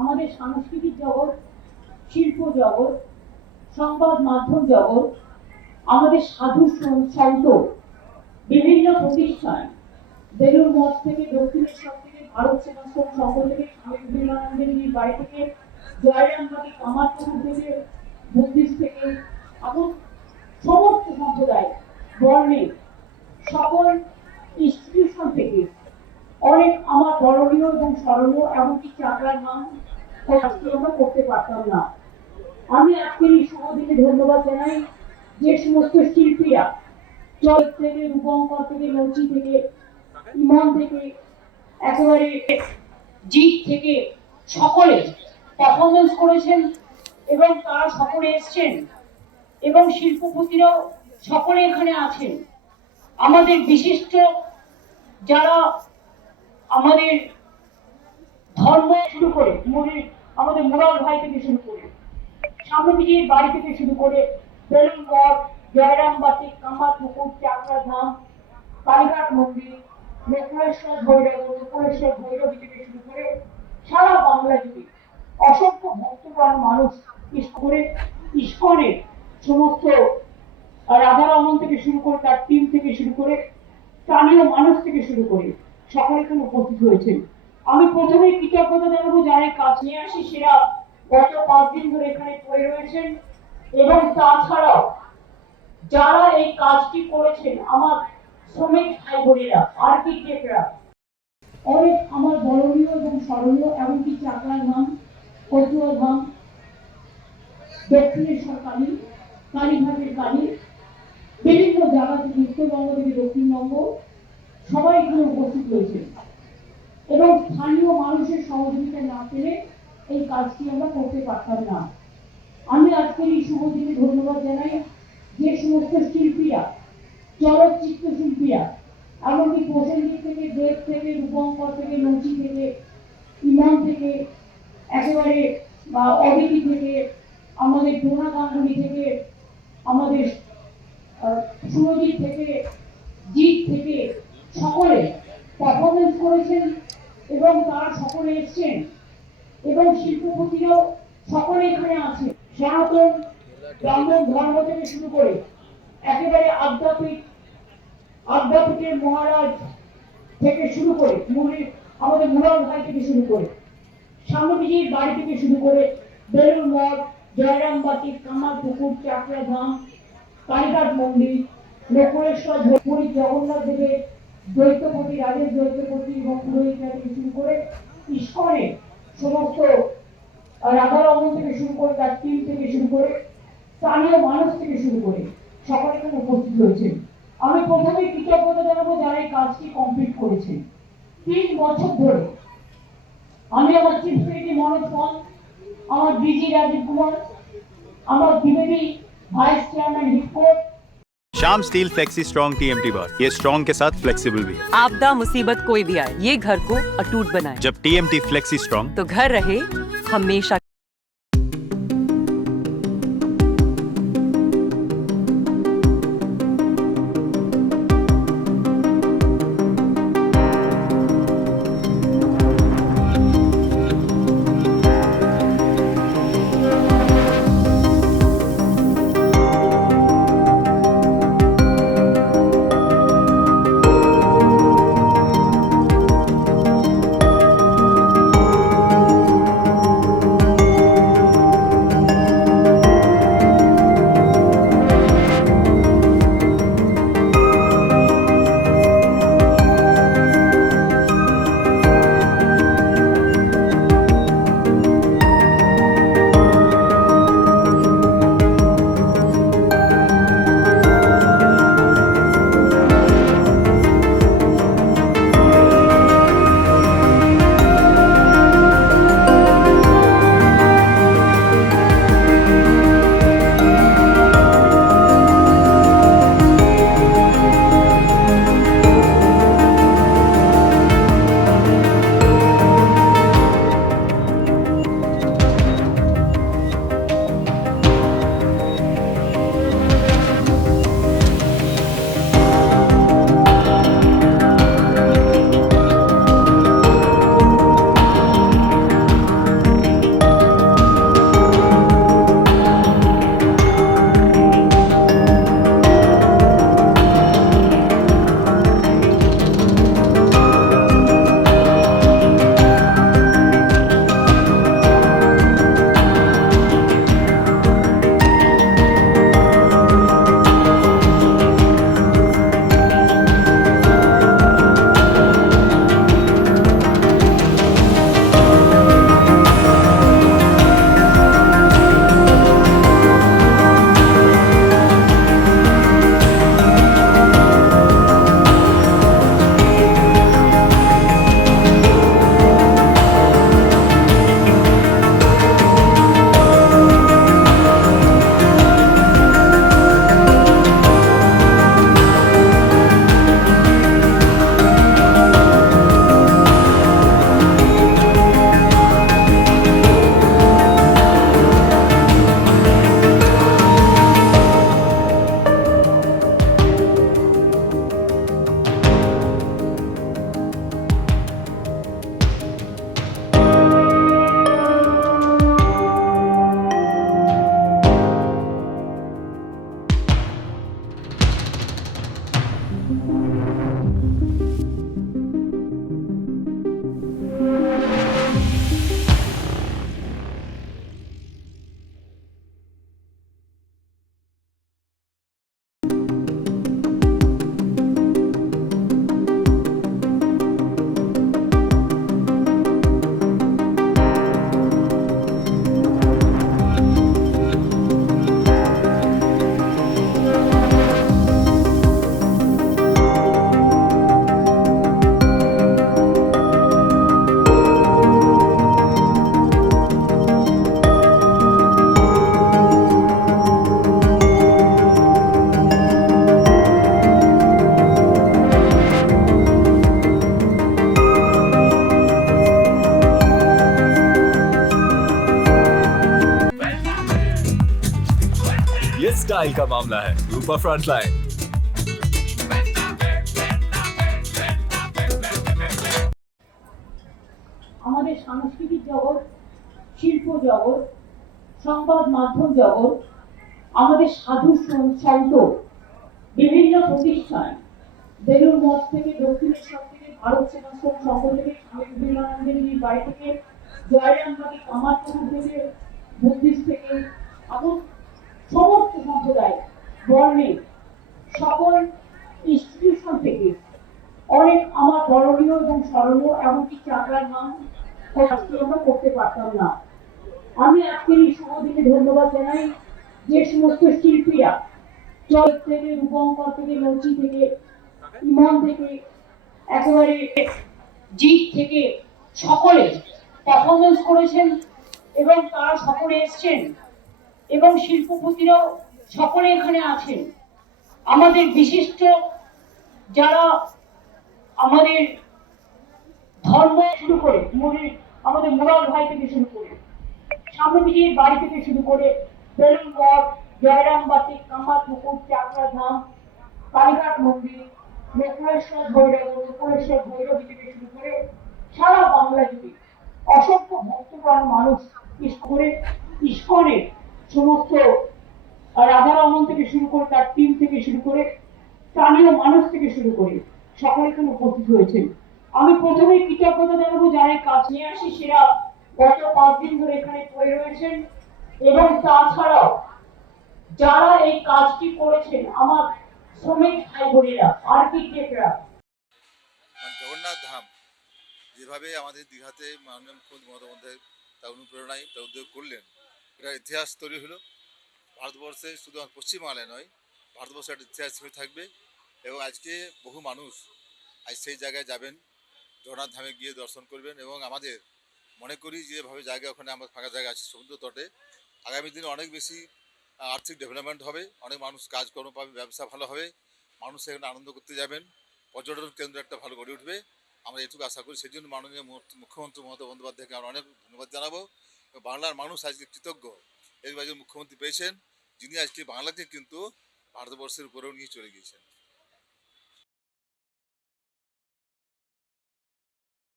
আমাদের সাংস্কৃতিক জগৎ, শিল্প জগৎ, সংবাদ মাধ্যম জগৎ, আমাদের সাধু সন্ত, বিভিন্ন প্রতিষ্ঠান, বেলুর মঠ থেকে, দক্ষিণেশ্বর থেকে, ভারত সেবাশ্রম সংঘ থেকে, স্বামী বিবেকানন্দের বাড়ি থেকে, জয়রামবাটি কামারপুকুর থেকে, বুদ্ধিস্ট থেকে, এমন সমস্ত সম্প্রদায়, বর্ণের সকল ইনস্টিটিউশন থেকে অনেক আমার বরণীয় এবং স্মরণীয়, এমনকি চাকরার নাম আমরা করতে পারতাম না। আমি আজকের এই শুভ দিনে ধন্যবাদ জানাই যে সমস্ত শিল্পীরা, চরিত্র থেকে, রূপঙ্কর থেকে, নচি থেকে, ইমন থেকে, একেবারে জিত থেকে সকলে পারফরমেন্স করেছেন এবং তারা সকলে এসছেন এবং শিল্পপতিরাও সকলে এখানে আছেন। আমাদের বিশিষ্ট যারা আমাদের ধর্ম শুরু করে আমাদের মুরাল ভাই থেকে শুরু করে, স্বামীজির বাড়ি থেকে শুরু করে, বেলুন মঠ, জয়রামবাটি, কামারপুকুর, চাকরা ধাম, কালীঘাট মন্দির, নেকুলেশ্বর ভৈরবী থেকে শুরু করে সারা বাংলা জুড়ে অসংখ্য ভক্তপ্রাণ মানুষ ইস্কনের সমস্ত রাধারমন থেকে শুরু করে, তার টিম থেকে শুরু করে, স্থানীয় মানুষ থেকে শুরু করে সকলে এখানে উপস্থিত হয়েছেন। আমি প্রথমে কৃতজ্ঞতা জানাবো যারা কাজ নিয়ে আসি, সেরা গত 5 দিন ধরে এখানে পড়ে রয়েছেন এবং তাছাড়াও যারা এই কাজটি করেছেন, আমার শ্রমিক ভাই বোনেরা, আর্কিটেক্টরা, অনেক আমার বরণীয় এবং স্মরণীয়, এমনকি চাকরা ধাম, কচুয়া ধাম, দক্ষিণেশ্বর কালী, কালীঘাটের কালী, বিভিন্ন জায়গা থেকে, উত্তরবঙ্গ থেকে দক্ষিণবঙ্গ, সবাই এখানে উপস্থিত হয়েছে এবং স্থানীয় মানুষের সহযোগিতা না পেলে এই কাজটি আমরা করতে পারতাম না। আমি আজকের এই শুভ দিনে ধন্যবাদ জানাই যে সমস্ত শিল্পীরা, চলচ্চিত্র শিল্পীরা, এমনকি প্রসেনজিৎ থেকে, দেব থেকে, রূপঙ্কর থেকে, নচি থেকে, ইমন থেকে, একেবারে অদিতি থেকে, আমাদের ডোনা গাঙ্গুলি থেকে, আমাদের সুরজিৎ থেকে, জিৎ থেকে সকলে পারফরমেন্স করেছেন এবং তারা সকলে এসছেন এবং শিল্পপতিরাও সকলে এখানে আছে। সনাতন ব্রাহ্মণ ধর্ম থেকে শুরু করে একেবারে আধ্যাত্মিকের মহারাজ থেকে শুরু করে, আমাদের মুরাল ভাই থেকে শুরু করে, স্বামীজির বাড়ি থেকে শুরু করে, বেলুর মঠ, জয়রামবাটি, কামারপুকুর, চাকরা ধাম, কালীঘাট মন্দির, নেকুলেশ্বর, পুরী জগন্নাথ দেবের দ্বৈতপতি, রাজেশ দ্বৈতপতি এবং পুরোহিতরা থেকে শুরু করে, ইস্কনের সমস্ত রাধারমন থেকে শুরু করে, তার টিম থেকে শুরু করে, স্থানীয় মানুষ থেকে শুরু করে সকলে এখানে উপস্থিত হয়েছে। আমি প্রথমে কৃতজ্ঞতা জানাবো যারা এই কাজটি কমপ্লিট করেছেন। 3 বছর ধরে আমি আমার চিফ সেক্রেটারি মনোজ পল, আমার ডিজি রাজীব কুমার, আমার দ্বিবেদী ভাইস চেয়ারম্যান হিটকো, शाम स्टील फ्लेक्सी स्ट्रॉन्ग टीएमटी बार, ये स्ट्रॉन्ग के साथ फ्लेक्सिबल भी है। आपदा मुसीबत कोई भी आए, ये घर को अटूट बनाए। जब टीएमटी फ्लेक्सी स्ट्रॉन्ग, तो घर रहे हमेशा। स्टाइल का मामला है रूपा फ्रंटलाइन। আমাদের সাংস্কৃতিক জগৎ, শিল্প জগৎ, সংবাদ মাধ্যম জগৎ, আমাদের সাধু সন্ত, বিভিন্ন প্রতিষ্ঠান, বেলুর মঠ থেকে, দক্ষিণেশ্বর থেকে, ভারত সেবাশ্রম সংঘ থেকে, স্বামী বিবেকানন্দের বাড়ি থেকে, জয়রামবাটি কামারপুকুর থেকে, বুদ্ধিস্ট থেকে, এমন সমস্ত সম্প্রদায়, বর্ণের সকল ইনস্টিটিউশন থেকে অনেক আমার বরণীয় এবং স্মরণীয়, এমনকি চাকরার নাম আমরা করতে পারতাম না। আমি আজকের এই শুভ দিনে ধন্যবাদ জানাই যে সমস্ত শিল্পীরা, চরিত থেকে, রূপঙ্কর থেকে, নচি থেকে, ইমন থেকে, একেবারে জিত থেকে সকলে পারফরমেন্স করেছেন এবং তারা সকলে এসছেন এবং শিল্পপতিরাও সকলে এখানে আছেন। আমাদের বিশিষ্ট যারা আমাদের ধর্ম শুরু করে আমাদের মুরাল ভাই থেকে শুরু করে, স্বামীজির বাড়ি থেকে শুরু করে, বেলুন মঠ, জয়রামবাটি, কামারপুকুর, চাকরা ধাম, কালীঘাট মন্দির, গোকুলেশ্বর ভৈরবী থেকে শুরু করে সারা বাংলা জুড়ে অসংখ্য ভক্তপ্রাণ মানুষ ইস্কনের সমস্ত রাধারমন থেকে শুরু করে, তার টিম থেকে শুরু করে, স্থানীয় মানুষ থেকে শুরু করে সকলে এখানে উপস্থিত হয়েছেন। আমি প্রথমে কৃতজ্ঞতা জানাবো যারা কাজ নিয়ে আসি, সেরা গত 5 দিন ধরে এখানে পড়ে রয়েছেন এবং তাছাড়াও যারা এই কাজটি করেছেন আমার শ্রমিক ভাই বোনেরা, আর্কিটেক্টরা। জগন্নাথ ধাম যেভাবে আমাদের দীঘাতে মাননীয় মুখ্যমন্ত্রী মমতা বন্দ্যোপাধ্যায় তার অনুপ্রেরণায় তা উদ্যোগ করলেন, এটা ইতিহাস তৈরি হলো ভারতবর্ষে, শুধু পশ্চিমবাংলায় নয়, ভারতবর্ষে একটা ইতিহাস হয়ে থাকবে। এবং আজকে বহু মানুষ আজ সেই জায়গায় যাবেন, জগন্নাথ ধামে গিয়ে দর্শন করবেন এবং আমাদের মনে করি যেভাবে জায়গা ওখানে আমার ফাঁকা জায়গা আছে সমুদ্র তটে, আগামী দিনে অনেক বেশি আর্থিক ডেভেলপমেন্ট হবে, অনেক মানুষ কাজকর্ম পাবে, ব্যবসা ভালো হবে, মানুষ এখানে আনন্দ করতে যাবেন, পর্যটন কেন্দ্র একটা ভালো গড়ে উঠবে। আমরা এটুকু আশা করি। সেই জন্য মাননীয় মুখ্যমন্ত্রী মমতা বন্দ্যোপাধ্যায়কে আমরা অনেক ধন্যবাদ জানাবো। বাংলার মানুষ আজকে কৃতজ্ঞ এই একজন মুখ্যমন্ত্রী পেয়েছেন যিনি আজকে বাংলাকে কিন্তু ভারতবর্ষের উপরেও নিয়ে চলে গিয়েছেন।